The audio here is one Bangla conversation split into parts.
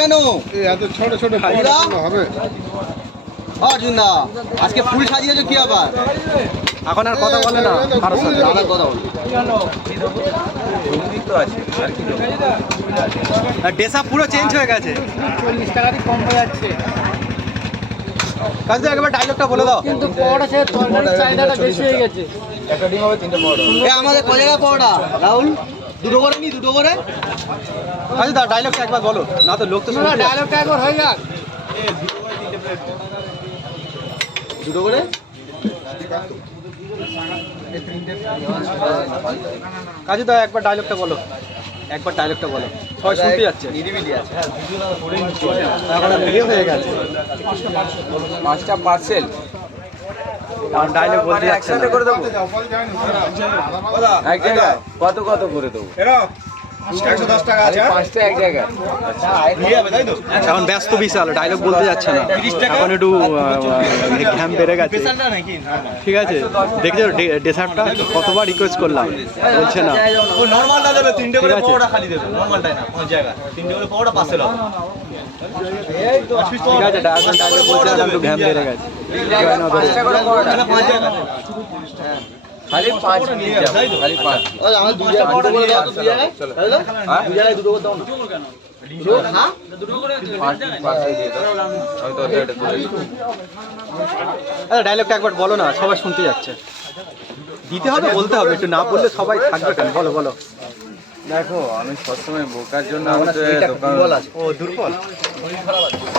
কেন এত ছোট ছোট হবে? আজকে ফুল সাজিয়েছো কি আবার? এখন আর কথা বলে না কারোর সাথে। আবার কথা বলো। ড্রেসআপ পুরো চেঞ্জ হয়ে গেছে। 40 টাকা দিয়ে কম হয়ে যাচ্ছে। কাজে একবার ডায়লগটা বলে দাও। কিন্তু পরোটা সে তরকারির চাহিদাটা বেশি হয়ে গেছে। একটা ডিম হবে 3টে পরোটা। আমাদের ক জায়গা পড়া রাহুল? দুটো করে নি, দুটো করে। কাজে দাও ডায়লগটা একবার বলো, না তো লোক তো শুনতে যাচ্ছে। ডায়লগটা একবার হয়ে যাক। দুটো করে। কাজে দাও একবার ডায়লগটা বলো, একবার ডায়লগটা বলো, সবাই শুনতে যাচ্ছে। নিরিবিলি আছে। এখন আর ইয়ে হয়ে গেছে, 5টা পার্সেল ডায়লগ বলতে যাচ্ছে না। করে দেবো। এক জায়গায় কত কত করে দেবো? 110 টাকা আছে। 5টা এক জায়গায়। এখন ব্যস্ত বিশাল, ডায়লগ বলতে যাচ্ছে না। এখন একটু ঘ্যাম বেড়ে গেছে, ঠিক আছে? দেখছো ডেসার্টটা কতবার রিকোয়েস্ট করলাম, বলছে না। ও নরমালটা দেবে, 3টে করে ঠিক আছে। পরোটা খালি দেবে, নরমালটাই না কোন জায়গা। 3টে করে পরোটা পার্সেল হবে। ঠিক আছে, ডায়লগ বলতে একটু ঘ্যাম বেড়ে গেছে। 5টা করে পরোটা। মানে 5 জায়গা। খালি 5 নিয়ে যাও, খালি 5। আমার দুটো পরোটা নিয়ে যাও তো, দুই জায়গায়। দুই জায়গায় দুটো করে দাও না। দুটো খা। 5 পার্সেল দিয়ে দাও। আমি তো এটা তুলে দিই। ডায়লগটা একবার বলো না, সবাই শুনতে যাচ্ছে। দিতে হবে, বলতে হবে, একটু না বললে সবাই থাকবে কেন? বলো বলো। দেখো আমি সবসময় বোকার জন্য আমি তো এই দোকান ও দুর্বল,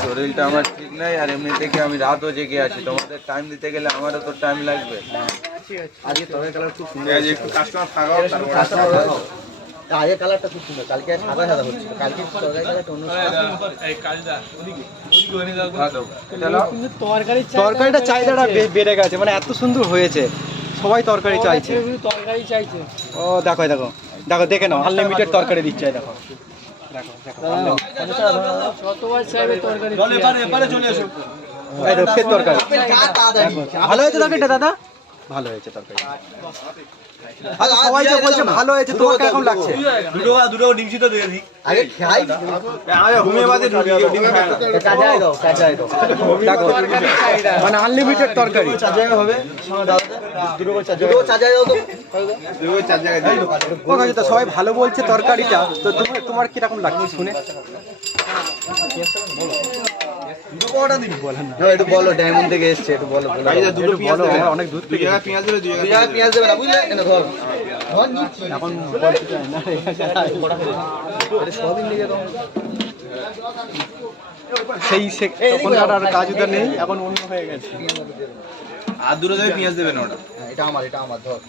শরীরটা আমার ঠিক নাই, আর এমনি থেকে আমি রাতও জেগে আছি। তোমাদের টাইম দিতে গেলে আমারও তো টাইম লাগবে। আজকে তরকারি কালার খুব সুন্দর। একটু কাস্টমার থাকাও কাস্টমার দেখাও। আজকে কালারটা খুব সুন্দর, কালকে সাদা সাদা হচ্ছে, কালকে তরকারি কালারটা অন্য। এই কাজটা ওদিকে ওদিকে দাও। চলো। কিন্তু তরকারির তরকারিটা চাহিদাটা বেড়ে গেছে, মানে এত সুন্দর হয়েছে, সবাই তরকারি চাইছে। তরকারি চাইছে। ও দেখো দেখো দেখো, দেখে নাও, আনলিমিটেড তরকারি দিচ্ছে, এই দেখো। যতবার চাইবে তরকারি। চলে এপারে চলে এসো। এই দেখো ফের তরকারি। তাড়াতাড়ি। ভালো হয়েছে তরকারিটা দাদা? ভালো হয়েছে তরকারি। সবাই যে বলছে ভালো হয়েছে, তোমার কেমন লাগছে? দুটো ডিম সিদ্ধ দিয়ে দিই। আগে খাই। আরে ঘুমিয়ে বাদে ডিম খায় না। কাজাই দাও, কাজাই দাও। দেখো মানে আনলিমিটেড তরকারি। চার জায়গা হবে। দুটো করে চার জায়গা দাও তো। দুটো 4 জায়গায় দিয়ে দাও। ও কাজে তো সবাই ভালো বলছে তরকারিটা, তো তোমার কিরকম লাগছে শুনে? দুটো পরোটা দিবি বলেন না। একটু বলো, ডায়মন্ড থেকে এসছে, একটু বলো। দুটো পেঁয়াজ বলো, দেবে। আমার অনেক দূর থেকে। পেঁয়াজ দেবে, দুই দুই জায়গায় পেঁয়াজ দেবে না, বুঝলে? এনে ধর। এখন বলতে চাই না। এটা সবই নিয়ে যেত। সেই তখনকার আর কাজ উদার নেই, এখন অন্য হয়ে গেছে। আর দুটো দেবে, পেঁয়াজ দেবে না ওটা। এটা আমার ধর।